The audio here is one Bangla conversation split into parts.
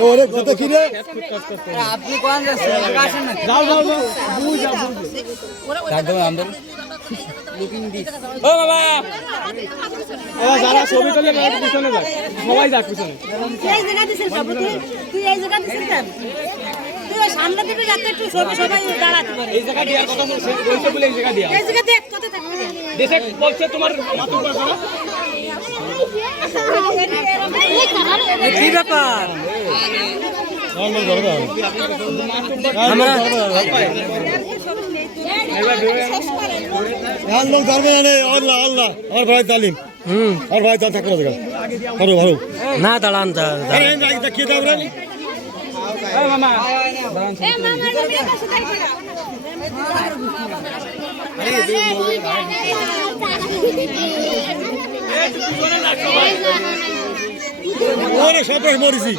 ওর কত কি আপনি কোন আসেন না ও বাবা। এরা যারা ছবি তোলে তারা পিছনে যাক সবাই যাক পিছনে। এই জায়গা দিছিস বাবু তুই তুই এই জায়গা দিছিস কেন তুই সামনে দিকে যাতে একটু সবাই সবাই দাঁড়াতে পারে এই জায়গা দিয়া কথা বলছে বলছে বলে এই জায়গা দিয়া এই জায়গা দেখ কত থাকবে দেশে বলছে তোমার মাতুর পাশে না কি ব্যাপার? আমরা আর ধরবে না আল্লাহ আল্লাহ আমার ভাই তালিম হুম আর ভাই তাল থাকবে না ভালো ভালো না দাঁড়ান দেখিয়ে দাও রে মরেছি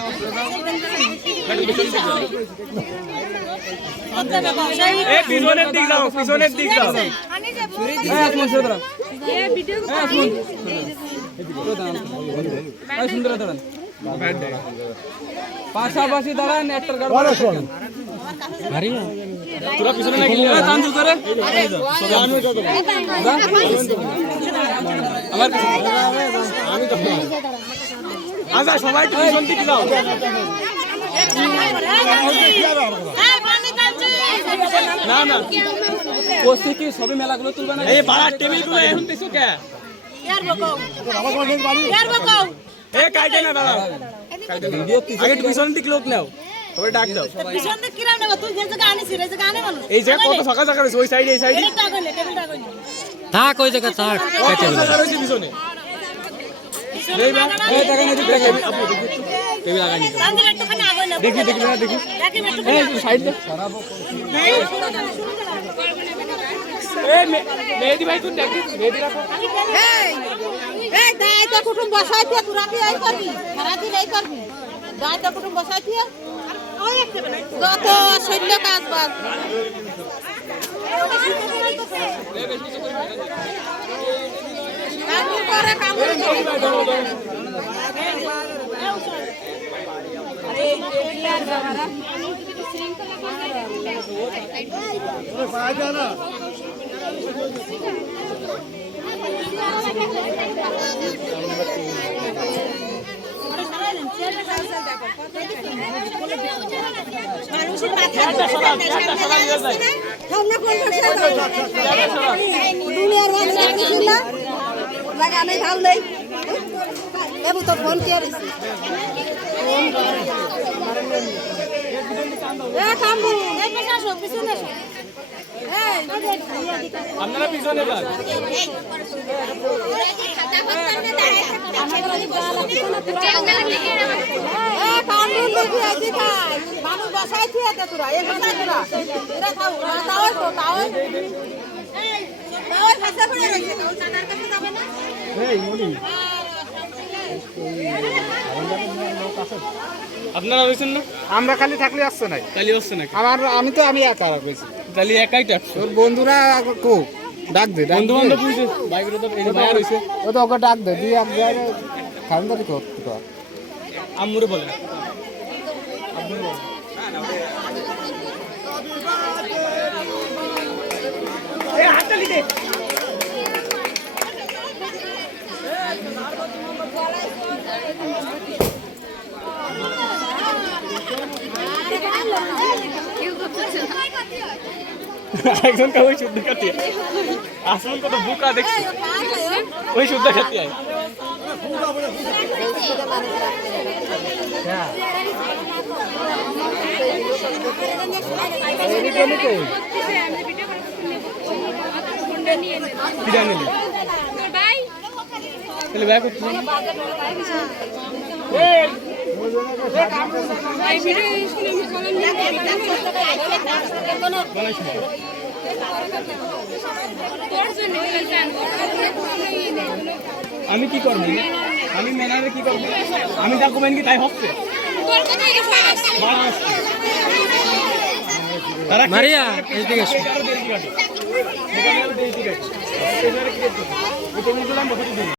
পিছনের দিক পিছনের সুন্দর দাঁড়ান পাশাপাশি দাঁড়ান একটার তোরা পিছনে না চান্দু করে আমি আচ্ছা সবাই একটু পিছন দিকে যাও না না। বসে কি সবে মেলাগুলো তুলবে না। এই পাড়ার টেবিলগুলো এখন দিছো কে? এ কাইটে না দাঁড়াও। কাইটে না। আগে একটু পিছন দিকে লোক নাও। সবাই ডাক দাও। পিছন দিকে কিরাম নেব? তুই যে জায়গা আনিস এই জায়গা আনে মানুষ এই যে কত ফাঁকা জায়গা রয়েছে ওই সাইডে এই সাইডে টাকা টাকা থাক ওই জায়গা থাক। কত জায়গা রয়েছে পিছনে? এই বা এই জায়গা না। দিকে দেখে। টেবিল আগা আগে না দেখি দেখি না দেখি। সাইড মেহেদি ভাই, তুই দেখি মেহেদি রাখো। এই কুটুম বসাইতে তোরা কি এই করবি? সারাদিন এই করবি? দায়িত্ব কুটুম বসাইতে যত শৈল্য কাজ বাজ কামড় করে কামড় করে মানুষের মাথা দুনিয়ার কিছু না লাগানে ঢাল নেই পাশে আসো পিছনে আসো এই আপনারা পিছনে যান। মানুষ বসাই থুয়ে দে তোরা এ বসাই তোরা। এরা খাও তাও তো তাও তাও ফাঁসা পড়ে রইছে তাও চাঁদার কাছে যাবে না আপনারা রয়েছেন না? আমরা খালি থাকলে আসছে নাই। তালি হচ্ছে নাকি? আমার আমি তো আমি একা রয়েছি। তালি একাই টাকছো তোর বন্ধুরা কো? ডাক দে বন্ধু। বান্ধব বুঝছে বাইকের তো এই যে রয়েছে। ও তো ওকে ডাক দে দিয়ে এক জায়গায় খান্দারি কর কর। আম্মুরে বলে। একজন ওই শুদ্ধ খাতি আসল কত বুকা দেখছি ওই শুদ্ধ খাতি আয় ফিরে আমি কি করব? আমি ম্যানারে কি করব? আমি যা করবেন কি তাই হচ্ছে? মারিয়া এদিকে এসো। আরও দেরি কাটে। এখানে আরও দেরি এখানে কি করতে এটা নিয়ে গেলাম বসে দিন